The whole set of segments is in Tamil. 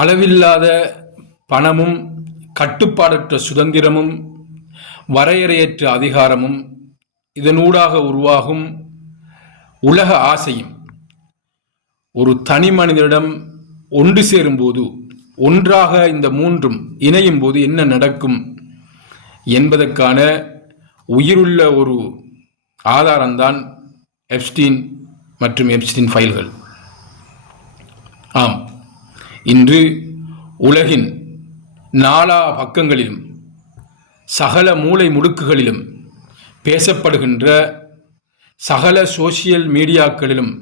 அளவில்லாத பணமும் கட்டுப்பாடற்ற சுதந்திரமும் வரையறையற்ற அதிகாரமும் இதனூடாக உருவாகும் உலக ஆசையும் ஒரு தனி மனிதனிடம் ஒன்று சேரும்போது, ஒன்றாக இந்த மூன்றும் இணையும் போது என்ன நடக்கும் என்பதற்கான உயிருள்ள ஒரு ஆதாரம்தான் எப்ஸ்டீன் மற்றும் எப்ஸ்டீன் ஃபைல்கள். ஆம், இன்று உலகின் நாலா பக்கங்களிலும் சகல மூலை முடுக்குகளிலும் பேசப்படுகின்ற சகல சோசியல் மீடியாக்களிலும்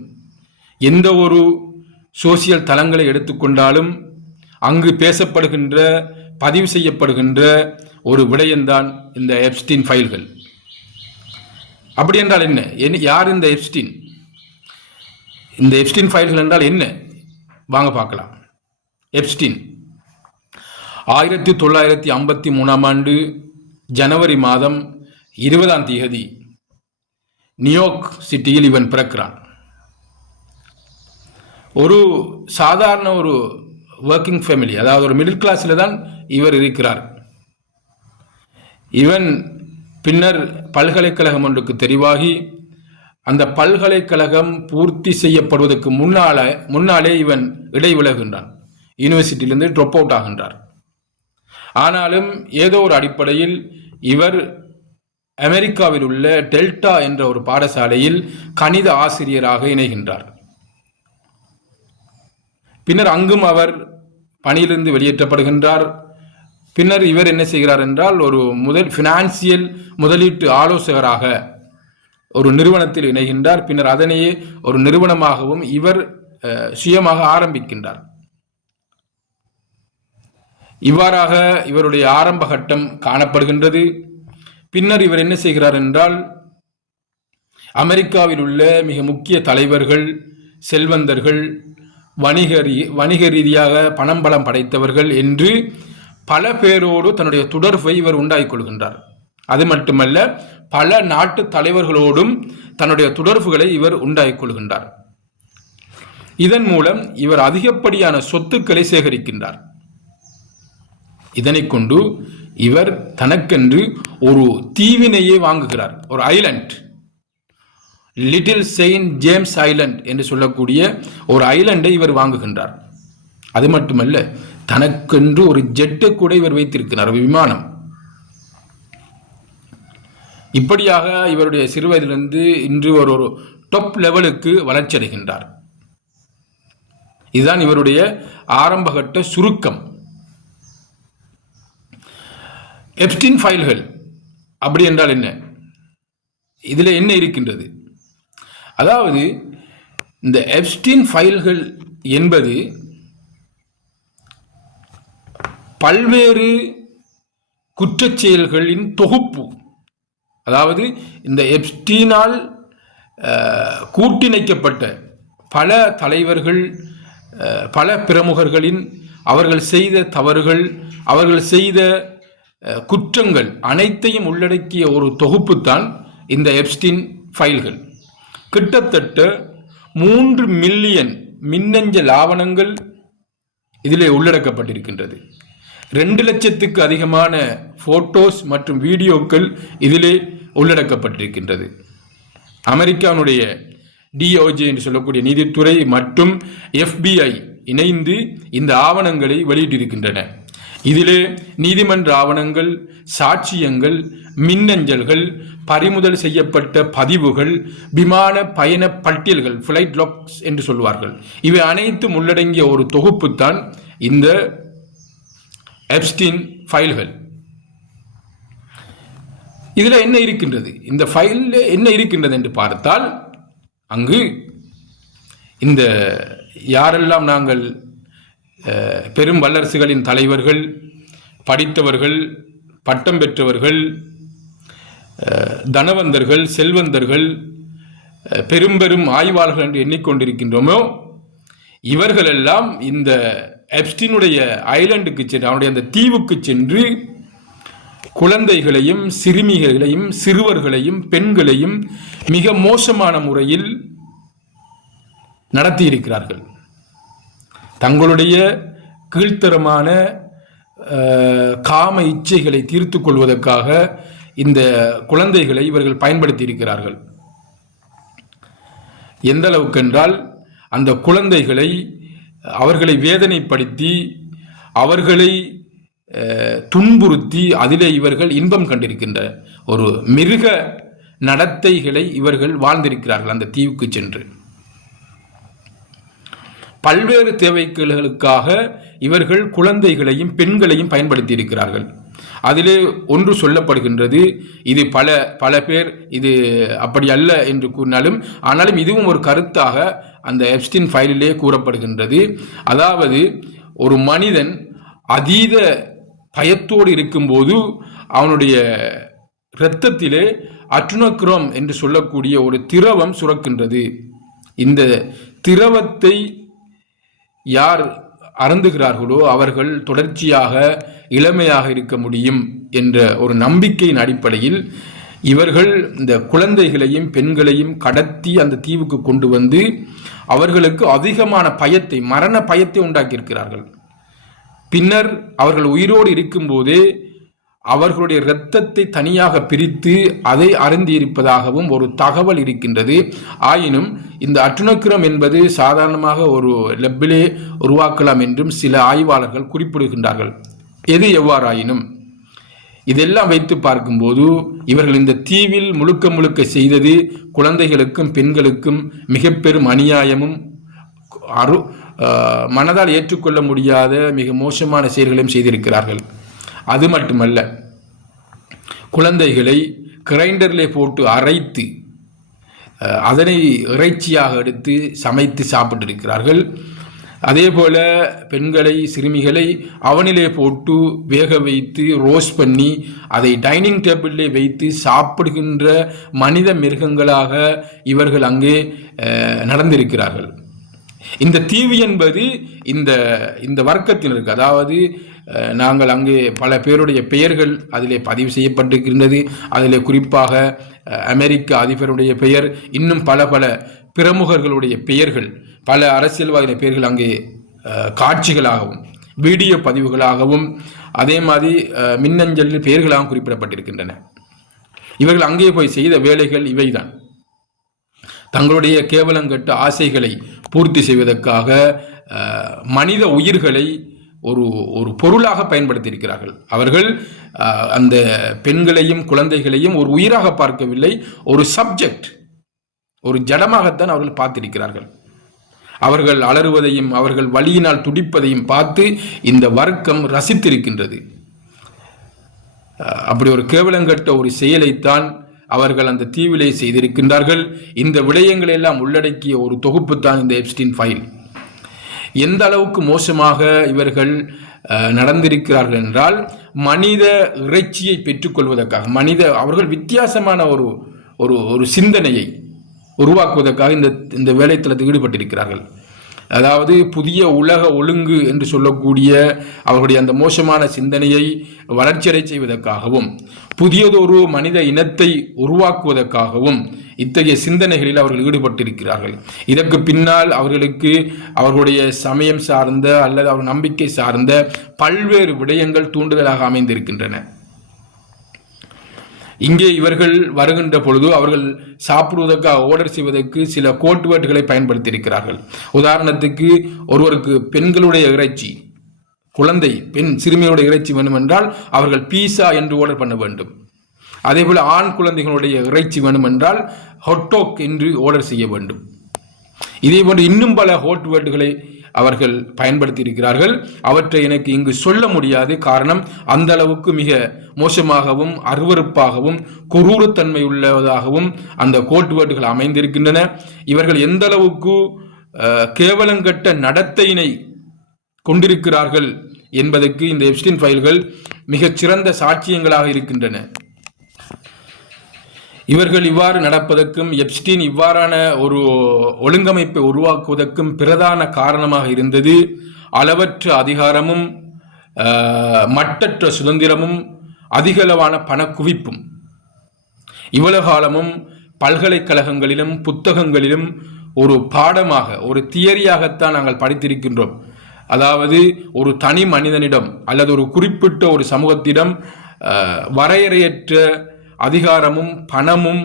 எந்த ஒரு சோசியல் தளங்களை எடுத்துக்கொண்டாலும் அங்கு பேசப்படுகின்ற பதிவு செய்யப்படுகின்ற ஒரு விடயம்தான் இந்த எப்ஸ்டீன் ஃபைல்கள். அப்படி என்றால் என்ன? யார் இந்த எப்ஸ்டீன்? இந்த எப்ஸ்டீன் ஃபைல்கள் என்றால் என்ன? வாங்க பார்க்கலாம். எப்ஸ்டீன் 1953 ஆண்டு ஜனவரி மாதம் 20ஆம் தேதி நியூயார்க் சிட்டியில் இவன் பிறக்கிறான். ஒரு சாதாரண ஒரு ஒர்க்கிங் ஃபேமிலி, அதாவது ஒரு மிடில் கிளாஸில் தான் இவர் இருக்கிறார். இவன் பின்னர் பல்கலைக்கழகம் ஒன்றுக்கு தெரிவாகி அந்த பல்கலைக்கழகம் பூர்த்தி செய்யப்படுவதற்கு முன்னாலே இவன் இடைவிலகுகின்றான். யூனிவர்சிட்டியிலிருந்து ட்ராப் அவுட் ஆகின்றார். ஆனாலும் ஏதோ ஒரு அடிப்படையில் இவர் அமெரிக்காவில் உள்ள டெல்டா என்ற ஒரு பாடசாலையில் கணித ஆசிரியராக இணைகின்றார். பின்னர் அங்கும் அவர் பணியிலிருந்து வெளியேற்றப்படுகின்றார். பின்னர் இவர் என்ன செய்கிறார் என்றால், ஒரு ஃபினான்சியல் முதலீட்டு ஆலோசகராக ஒரு நிறுவனத்தில் இணைகின்றார். பின்னர் அதனையே ஒரு நிறுவனமாகவும் இவர் சுயமாக ஆரம்பிக்கின்றார். இவ்வாறாக இவருடைய ஆரம்ப கட்டம் காணப்படுகின்றது. பின்னர் இவர் என்ன செய்கிறார் என்றால், அமெரிக்காவில் உள்ள மிக முக்கிய தலைவர்கள், செல்வந்தர்கள், வணிக ரீதியாக பணம் பலம் படைத்தவர்கள் என்று பல பேரோடு தன்னுடைய தொடர்பை இவர் உண்டாக்கிக் கொள்கின்றார். அது மட்டுமல்ல, பல நாட்டு தலைவர்களோடும் தன்னுடைய தொடர்புகளை இவர் உண்டாக்கிக் கொள்கின்றார். இதன் மூலம் இவர் அதிகப்படியான சொத்துக்களை சேகரிக்கின்றார். இதனை கொண்டு இவர் தனக்கென்று ஒரு தீவினையை வாங்குகிறார். ஒரு Island, little Saint James Island என்று சொல்லக்கூடிய ஒரு ஐலண்டை இவர் வாங்குகின்றார். அது மட்டுமல்ல, தனக்கென்று ஒரு ஜெட்டை கூட இவர் வைத்திருக்கிறார், விமானம். இப்படியாக இவருடைய சிறுவயதிலிருந்து இன்று ஒரு டாப் லெவலுக்கு வளர்ச்சி அடைகின்றார். இதுதான் இவருடைய ஆரம்பகட்ட சுருக்கம். எப்ஸ்டீன் ஃபைல்கள் அப்படி என்றால் என்ன? இதில் என்ன இருக்கின்றது? அதாவது இந்த எப்ஸ்டீன் ஃபைல்கள் என்பது பல்வேறு குற்றச் செயல்களின் தொகுப்பு. அதாவது இந்த எப்ஸ்டீனால் கூட்டிணைக்கப்பட்ட பல தலைவர்கள், பல பிரமுகர்களின் அவர்கள் செய்த தவறுகள், அவர்கள் செய்த குற்றங்கள் அனைத்தையும் உள்ளடக்கிய ஒரு தொகுப்பு தான் இந்த எப்ஸ்டீன் ஃபைல்கள். கிட்டத்தட்ட 3 மில்லியன் மின்னஞ்சல் ஆவணங்கள் இதிலே உள்ளடக்கப்பட்டிருக்கின்றது. 2 லட்சத்துக்கு அதிகமான போட்டோஸ் மற்றும் வீடியோக்கள் இதிலே உள்ளடக்கப்பட்டிருக்கின்றது. அமெரிக்காவுடைய DOJ என்று சொல்லக்கூடிய நீதித்துறை மற்றும் FBI இணைந்து இந்த ஆவணங்களை வெளியிட்டிருக்கின்றன. இதிலே நீதிமன்ற ஆவணங்கள், சாட்சியங்கள், மின்னஞ்சல்கள், பறிமுதல் செய்யப்பட்ட பதிவுகள், விமான பயண பட்டியல்கள், ஃபிளைட் லாக்ஸ் என்று சொல்வார்கள், இவை அனைத்தும் உள்ளடங்கிய ஒரு தொகுப்புத்தான் இந்த எப்ஸ்டீன் ஃபைல்கள். இதில் என்ன இருக்கின்றது? இந்த ஃபைலில் என்ன இருக்கின்றது என்று பார்த்தால், அங்கு இந்த யாரெல்லாம் நாங்கள் பெரும் வல்லரசுகளின் தலைவர்கள், படித்தவர்கள், பட்டம் பெற்றவர்கள், தனவந்தர்கள், செல்வந்தர்கள், பெரும் பெரும் ஆய்வாளர்கள் என்று எண்ணிக்கொண்டிருக்கின்றோமோ, இவர்களெல்லாம் இந்த எப்ஸ்டீனுடைய ஐலண்டுக்கு சென்று, அவனுடைய அந்த தீவுக்கு சென்று குழந்தைகளையும், சிறுமிகளையும், சிறுவர்களையும், பெண்களையும் மிக மோசமான முறையில் நடத்தியிருக்கிறார்கள். தங்களுடைய கீழ்த்தரமான காம இச்சைகளை தீர்த்து கொள்வதற்காக இந்த குழந்தைகளை இவர்கள் பயன்படுத்தி இருக்கிறார்கள். எந்த அளவுக்கு என்றால் அந்த குழந்தைகளை அவர்களை வேதனைப்படுத்தி அவர்களை துன்புறுத்தி அதிலே இவர்கள் இன்பம் கண்டிருக்கின்ற ஒரு மிருக நடத்தைகளை இவர்கள் வாழ்ந்திருக்கிறார்கள். அந்த தீவுக்கு சென்று பல்வேறு தேவைகளுக்காக இவர்கள் குழந்தைகளையும் பெண்களையும் பயன்படுத்தி இருக்கிறார்கள். அதிலே ஒன்று சொல்லப்படுகின்றது, இது பல பேர் இது அப்படி அல்ல என்று கூறினாலும், ஆனாலும் இதுவும் ஒரு கருத்தாக அந்த எப்ஸ்டீன் ஃபைலிலே கூறப்படுகின்றது. அதாவது ஒரு மனிதன் அதீத பயத்தோடு இருக்கும்போது அவனுடைய இரத்தத்திலே அட்ரினோக்ரோம் என்று சொல்லக்கூடிய ஒரு திரவம் சுரக்கின்றது. இந்த திரவத்தை யார் அருந்துகிறார்களோ அவர்கள் தொடர்ச்சியாக இளமையாக இருக்க முடியும் என்ற ஒரு நம்பிக்கையின் அடிப்படையில் இவர்கள் இந்த குழந்தைகளையும் பெண்களையும் கடத்தி அந்த தீவுக்கு கொண்டு வந்து அவர்களுக்கு அதிகமான பயத்தை, மரண பயத்தை உண்டாக்கியிருக்கிறார்கள். பின்னர் அவர்கள் உயிரோடு இருக்கும்போதே அவர்களுடைய இரத்தத்தை தனியாக பிரித்து அதை அருந்தியிருப்பதாகவும் ஒரு தகவல் இருக்கின்றது. ஆயினும் இந்த அட்ரினோக்ரோம் என்பது சாதாரணமாக ஒரு லெப்பிலே உருவாக்கலாம் என்றும் சில ஆய்வாளர்கள் குறிப்பிடுகின்றார்கள். எது எவ்வாறாயினும் இதெல்லாம் வைத்து பார்க்கும்போது இவர்கள் இந்த தீவில் முழுக்க செய்தது குழந்தைகளுக்கும் பெண்களுக்கும் மிக பெரும் அநியாயமும் மனதால் ஏற்றுக்கொள்ள முடியாத மிக மோசமான செயல்களையும் செய்திருக்கிறார்கள். அது மட்டுமல்ல, குழந்தைகளை கிரைண்டரிலே போட்டு அரைத்து அதனை இறைச்சியாக எடுத்து சமைத்து சாப்பிட்டிருக்கிறார்கள். அதே போல பெண்களை, சிறுமிகளை அவனிலே போட்டு வேக வைத்து ரோஸ்ட் பண்ணி அதை டைனிங் டேபிளிலே வைத்து சாப்பிடுகின்ற மனித மிருகங்களாக இவர்கள் அங்கே நடந்திருக்கிறார்கள். இந்த தீவு என்பது இந்த வர்க்கத்தினருக்கு, அதாவது நாங்கள் அங்கே பல பேருடைய பெயர்கள் அதிலே பதிவு செய்யப்பட்டிருக்கின்றது. அதில் குறிப்பாக அமெரிக்க அதிபருடைய பெயர், இன்னும் பல பிரமுகர்களுடைய பெயர்கள், பல அரசியல்வாதிகளின் பெயர்கள் அங்கே காட்சிகளாகவும் வீடியோ பதிவுகளாகவும் அதே மாதிரி மின்னஞ்சலில் பெயர்களாகவும் குறிப்பிடப்பட்டிருக்கின்றன. இவர்கள் அங்கே போய் செய்த வேலைகள் இவைதான். தங்களுடைய கேவலங்கட்ட ஆசைகளை பூர்த்தி செய்வதற்காக மனித உயிர்களை ஒரு பொருளாக பயன்படுத்தி இருக்கிறார்கள். அவர்கள் அந்த பெண்களையும் குழந்தைகளையும் ஒரு உயிராக பார்க்கவில்லை, ஒரு சப்ஜெக்ட், ஒரு ஜடமாகத்தான் அவர்கள் பார்த்திருக்கிறார்கள். அவர்கள் அலறுவதையும் அவர்கள் வலியினால் துடிப்பதையும் பார்த்து இந்த வர்க்கம் ரசித்திருக்கின்றது. அப்படி ஒரு கேவலங்கட்ட ஒரு செயலைத்தான் அவர்கள் அந்த தீவிலே செய்திருக்கின்றார்கள். இந்த விடயங்களை எல்லாம் உள்ளடக்கிய ஒரு தொகுப்பு தான் இந்த எப்ஸ்டீன் ஃபைல். எந்த அளவுக்கு மோசமாக இவர்கள் நடந்திருக்கிறார்கள் என்றால், மனித இறைச்சியை பெற்றுக்கொள்வதற்காக அவர்கள் வித்தியாசமான ஒரு சிந்தனையை உருவாக்குவதற்காக இந்த வேலைத்தளத்தில் ஈடுபட்டிருக்கிறார்கள். அதாவது புதிய உலக ஒழுங்கு என்று சொல்லக்கூடிய அவர்களுடைய அந்த மோசமான சிந்தனையை வளர்ச்சியடை செய்வதற்காகவும் புதியதொரு மனித இனத்தை உருவாக்குவதற்காகவும் இத்தகைய சிந்தனைகளில் அவர்கள் ஈடுபட்டிருக்கிறார்கள். இதற்கு பின்னால் அவர்களுடைய சமயம் சார்ந்த அல்லது அவர் நம்பிக்கை சார்ந்த பல்வேறு விடயங்கள் தூண்டுதலாக அமைந்திருக்கின்றன. இங்கே இவர்கள் வருகின்ற பொழுது அவர்கள் சாப்பிடுவதற்காக ஆர்டர் செய்வதற்கு சில கோட்வேர்டுகளை பயன்படுத்தி இருக்கிறார்கள். உதாரணத்துக்கு, ஒருவருக்கு பெண்களுடைய இறைச்சி, பெண் சிறுமியுடைய இறைச்சி வேணும் என்றால் அவர்கள் பீஸா என்று ஆர்டர் பண்ண வேண்டும். அதே போல ஆண் குழந்தைகளுடைய இறைச்சி வேணும் என்றால் ஹொட்டோக் என்று ஆர்டர் செய்ய வேண்டும். இதே போன்று இன்னும் பல ஹோட்வேர்டுகளை அவர்கள் பயன்படுத்தி இருக்கிறார்கள். அவற்றை எனக்கு இங்கு சொல்ல முடியாது. காரணம், அந்த அளவுக்கு மிக மோசமாகவும் அருவருப்பாகவும் கொடூரத்தன்மை உள்ளதாகவும் அந்த கோட்வேர்டுகள் அமைந்திருக்கின்றன. இவர்கள் எந்த அளவுக்கு கேவலங்கட்ட நடத்தையினை கொண்டிருக்கிறார்கள் என்பதற்கு இந்த எப்ஸ்டீன் ஃபைல்கள் மிகச் சிறந்த சாட்சியங்களாக இருக்கின்றன. இவர்கள் இவ்வாறு நடப்பதற்கும் எப்ஸ்டீன் இவ்வாறான ஒரு ஒழுங்கமைப்பை உருவாக்குவதற்கும் பிரதான காரணமாக இருந்தது அளவற்ற அதிகாரமும் மட்டற்ற சுதந்திரமும் அதிகளவான பணக்குவிப்பும். இவ்வளவு காலமும் பல்கலைக்கழகங்களிலும் புத்தகங்களிலும் ஒரு பாடமாக, ஒரு தியரியாகத்தான் நாங்கள் படித்திருக்கின்றோம். அதாவது ஒரு தனி மனிதனிடம் அல்லது ஒரு குறிப்பிட்ட ஒரு சமூகத்திடம் வரையறையற்ற அதிகாரமும் பணமும்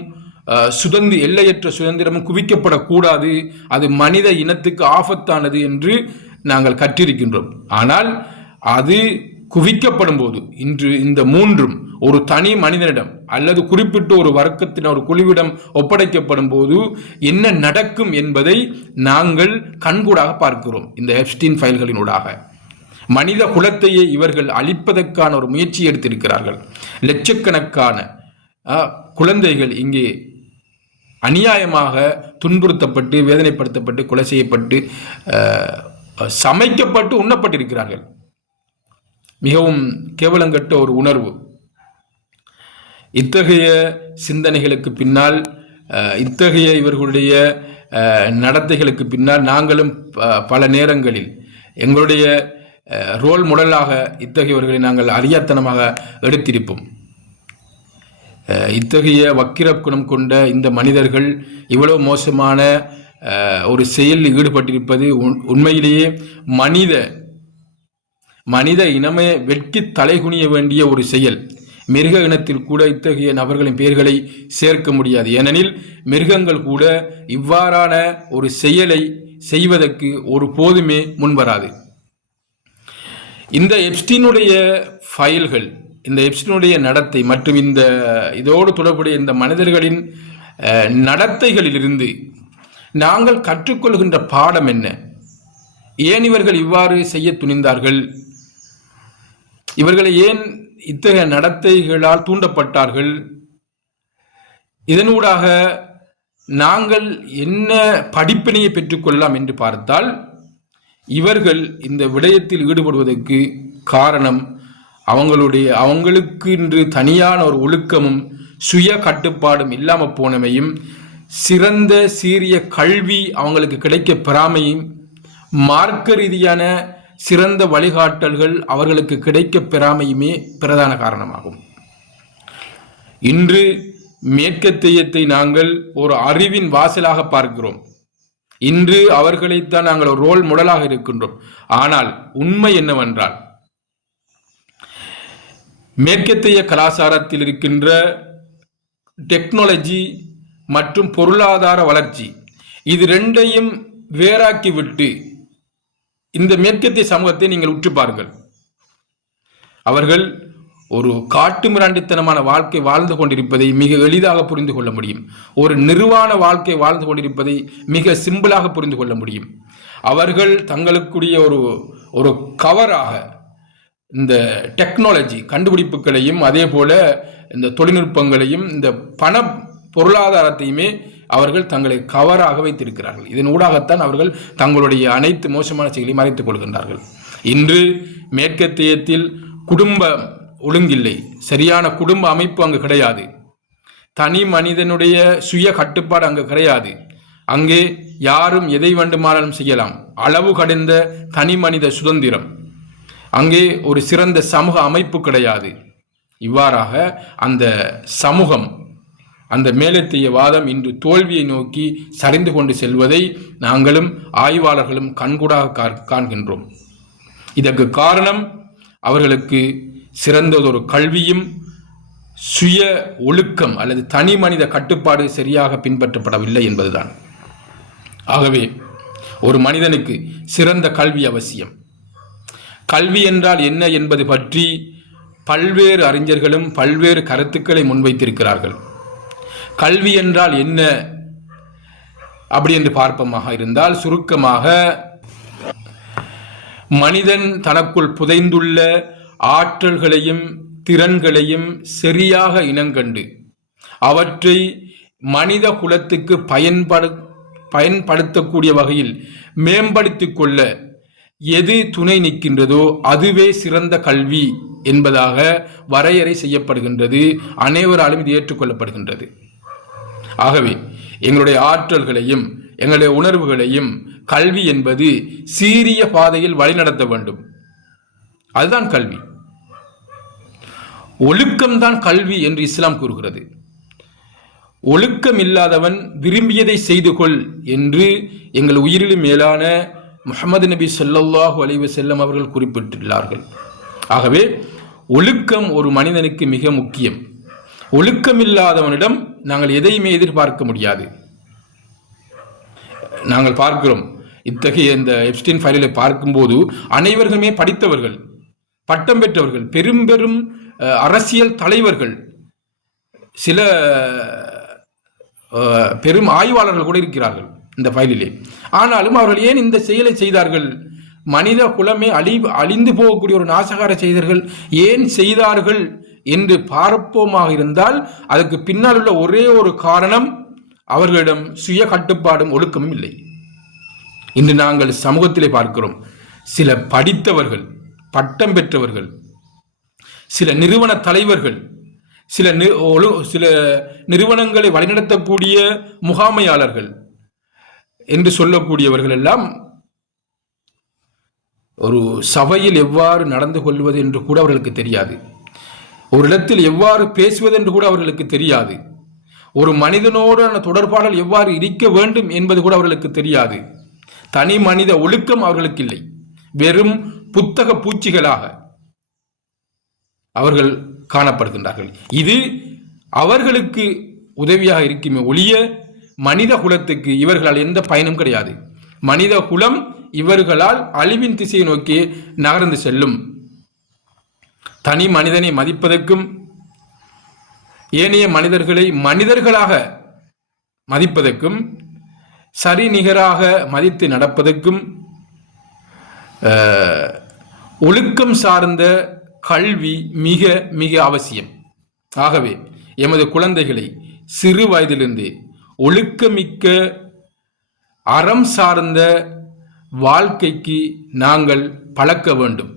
எல்லையற்ற சுதந்திரமும் குவிக்கப்படக்கூடாது, அது மனித இனத்துக்கு ஆபத்தானது என்று நாங்கள் கற்றிருக்கின்றோம். ஆனால் அது குவிக்கப்படும் போது இன்று இந்த மூன்றும் ஒரு தனி மனிதனிடம் அல்லது குறிப்பிட்ட ஒரு வர்க்கத்தின் ஒரு குழுவிடம் ஒப்படைக்கப்படும் போது என்ன நடக்கும் என்பதை நாங்கள் கண்கூடாக பார்க்கிறோம். இந்த எப்ஸ்டீன் ஃபைல்களினூடாக மனித குலத்தையே இவர்கள் அழிப்பதற்கான ஒரு முயற்சி எடுத்திருக்கிறார்கள். லட்சக்கணக்கான குழந்தைகள் இங்கே அநியாயமாக துன்புறுத்தப்பட்டு வேதனைப்படுத்தப்பட்டு கொலை செய்யப்பட்டு சமைக்கப்பட்டு உண்ணப்பட்டிருக்கிறார்கள். மிகவும் கேவலங்கட்ட ஒரு உணர்வு. இத்தகைய சிந்தனைகளுக்கு பின்னால், இத்தகைய இவர்களுடைய நடத்தைகளுக்கு பின்னால் நாங்களும் பல நேரங்களில் எங்களுடைய ரோல் மாடலாக இத்தகையவர்களை நாங்கள் அறியாத்தனமாக எடுத்திருப்போம். இத்தகைய வக்கிர குணம் கொண்ட இந்த மனிதர்கள் இவ்வளவு மோசமான ஒரு செயலில் ஈடுபட்டிருப்பது உண்மையிலேயே மனித இனமே வெட்கி தலைகுனிய வேண்டிய ஒரு செயல். மிருக இனத்தில் கூட இத்தகைய நபர்களின் பெயர்களை சேர்க்க முடியாது. ஏனெனில் மிருகங்கள் கூட இவ்வாறான ஒரு செயலை செய்வதற்கு ஒரு போதுமே முன்வராது. இந்த எப்ஸ்டீனுடைய ஃபைல்கள், இந்த எப்ஸ்டீனுடைய நடத்தை மற்றும் இதோடு தொடர்புடைய இந்த மனிதர்களின் நடத்தைகளிலிருந்து நாங்கள் கற்றுக்கொள்கின்ற பாடம் என்ன? ஏன் இவர்கள் இவ்வாறு செய்ய துணிந்தார்கள்? இவர்களை ஏன் இத்தகைய நடத்தைகளால் தூண்டப்பட்டார்கள்? இதனூடாக நாங்கள் என்ன படிப்பினையை பெற்றுக்கொள்ளலாம் என்று பார்த்தால், இவர்கள் இந்த விடயத்தில் ஈடுபடுவதற்கு காரணம் அவங்களுக்கு இன்று தனியான ஒரு ஒழுக்கமும் சுய கட்டுப்பாடும் இல்லாமல் போனமையும், சிறந்த சீரிய கல்வி அவங்களுக்கு கிடைக்க பெறாமையும், மார்க்க ரீதியான சிறந்த வழிகாட்டல்கள் அவர்களுக்கு கிடைக்க பெறாமையுமே பிரதான காரணமாகும். இன்று மேற்கத்தியத்தை நாங்கள் ஒரு அறிவின் வாசலாக பார்க்கிறோம். இன்று அவர்களைத்தான் நாங்கள் ஒரு ரோல் மாடலாக இருக்கின்றோம். ஆனால் உண்மை என்னவென்றால், மேற்கத்திய கலாச்சாரத்தில் இருக்கின்ற டெக்னாலஜி மற்றும் பொருளாதார வளர்ச்சி, இது ரெண்டையும் வேறாக்கிவிட்டு இந்த மேற்கத்திய சமூகத்தை நீங்கள் உற்று பாருங்கள். அவர்கள் ஒரு காட்டு மிராண்டித்தனமான வாழ்க்கை வாழ்ந்து கொண்டிருப்பதை மிக எளிதாக புரிந்து கொள்ள முடியும். ஒரு நிர்வாண வாழ்க்கை வாழ்ந்து கொண்டிருப்பதை மிக சிம்பிளாக புரிந்து கொள்ள முடியும். அவர்கள் தங்களுக்குரிய ஒரு கவராக இந்த டெக்னாலஜி கண்டுபிடிப்புகளையும் அதே போல இந்த தொழில்நுட்பங்களையும் இந்த பண பொருளாதாரத்தையுமே அவர்கள் தங்களை கவராக வைத்திருக்கிறார்கள். இதன் ஊடாகத்தான் அவர்கள் தங்களுடைய அனைத்து மோசமான செயல்களை மறைத்துக் கொள்கின்றார்கள். இன்று மேற்கத்தியத்தில் குடும்ப ஒழுங்கில்லை, சரியான குடும்ப அமைப்பு அங்கு கிடையாது, தனி மனிதனுடைய சுய கட்டுப்பாடு அங்கு கிடையாது. அங்கே யாரும் எதை வேண்டுமானாலும் செய்யலாம், அளவு கடந்த தனி மனித சுதந்திரம். அங்கே ஒரு சிறந்த சமூக அமைப்பு கிடையாது. இவ்வாறாக அந்த சமூகம், அந்த மேலத்திய வாதம் இன்று தோல்வியை நோக்கி சரிந்து கொண்டு செல்வதை நாங்களும் ஆய்வாளர்களும் கண்கூடாக காண்கின்றோம். இதற்கு காரணம் அவர்களுக்கு சிறந்ததொரு கல்வியும் சுய ஒழுக்கம் அல்லது தனி மனித கட்டுப்பாடு சரியாக பின்பற்றப்படவில்லை என்பதுதான். ஆகவே ஒரு மனிதனுக்கு சிறந்த கல்வி அவசியம். கல்வி என்றால் என்ன என்பது பற்றி பல்வேறு அறிஞர்களும் பல்வேறு கருத்துக்களை முன்வைத்திருக்கிறார்கள். கல்வி என்றால் என்ன அப்படி என்று பார்ப்பமாக இருந்தால், சுருக்கமாக மனிதன் தனக்குள் புதைந்துள்ள ஆற்றல்களையும் திறன்களையும் சரியாக இனங்கண்டு அவற்றை மனித குலத்துக்கு பயன்படுத்தக்கூடிய வகையில் மேம்படுத்திக் கொள்ள எது துணை நிற்கின்றதோ அதுவே சிறந்த கல்வி என்பதாக வரையறை செய்யப்படுகின்றது. அனைவராலும் இது ஏற்றுக்கொள்ளப்படுகின்றது. ஆகவே எங்களுடைய ஆற்றல்களையும் எங்களுடைய உணர்வுகளையும் கல்வி என்பது சீரிய பாதையில் வழிநடத்த வேண்டும். அதுதான் கல்வி. ஒழுக்கம்தான் கல்வி என்று இஸ்லாம் கூறுகிறது. ஒழுக்கம் இல்லாதவன் விரும்பியதை செய்து கொள் என்று எங்கள் உயிரிலும் மேலான முஹம்மது நபி ஸல்லல்லாஹு அலைஹி வஸல்லம் அவர்கள் குறிப்பிட்டுள்ளார்கள். ஆகவே ஒழுக்கம் ஒரு மனிதனுக்கு மிக முக்கியம். ஒழுக்கமில்லாதவனிடம் நாங்கள் எதையுமே எதிர்பார்க்க முடியாது. நாங்கள் பார்க்கிறோம், இத்தகைய இந்த எப்ஸ்டீன் ஃபைலை பார்க்கும்போது அனைவருமே படித்தவர்கள், பட்டம் பெற்றவர்கள், பெரும் பெரும் அரசியல் தலைவர்கள், சில பெரும் ஆய்வாளர்கள் கூட இருக்கிறார்கள் இந்த ஃபைலிலே. ஆனாலும் அவர்கள் ஏன் இந்த செயலை செய்தார்கள்? மனித குலமே அழிந்து போகக்கூடிய ஒரு நாசகார செய்தார்கள், ஏன் செய்தார்கள் என்று பார்ப்போமாக இருந்தால் அதுக்கு பின்னால் உள்ள ஒரே ஒரு காரணம், அவர்களிடம் சுய கட்டுப்பாடும் ஒழுக்கமும் இல்லை. இன்று நாங்கள் சமூகத்திலே பார்க்கிறோம், சில படித்தவர்கள், பட்டம் பெற்றவர்கள், சில நிறுவன தலைவர்கள், சில நிறுவனங்களை வழிநடத்தக்கூடிய முகாமையாளர்கள் என்று சொல்லக்கூடியவர்கள் எல்லாம் ஒரு சபையில் எவ்வாறு நடந்து கொள்வது என்று கூட அவர்களுக்கு தெரியாது. ஒரு இடத்தில் எவ்வாறு பேசுவது என்று கூட அவர்களுக்கு தெரியாது. ஒரு மனிதனோடான தொடர்பாடல் எவ்வாறு இருக்க வேண்டும் என்பது கூட அவர்களுக்கு தெரியாது. தனி மனித ஒழுக்கம் அவர்களுக்கு இல்லை. வெறும் புத்தக பூச்சிகளாக அவர்கள் காணப்படுகின்றார்கள். இது அவர்களுக்கு உதவியாக இருக்குமே ஒழிய மனித குலத்துக்கு இவர்களால் எந்த பயனும் கிடையாது. மனித குலம் இவர்களால் அழிவின் திசையை நோக்கி நகர்ந்து செல்லும். தனி மனிதனை மதிப்பதற்கும் ஏனைய மனிதர்களை மனிதர்களாக மதிப்பதற்கும் சரி நிகராக மதித்து நடப்பதற்கும் ஒழுக்கம் சார்ந்த கல்வி மிக மிக அவசியம். ஆகவே எமது குழந்தைகளை சிறு வயதிலிருந்து ஒழுக்கமிக்க அறம் சார்ந்த வாழ்க்கைக்கு நாங்கள் பழக்க வேண்டும்.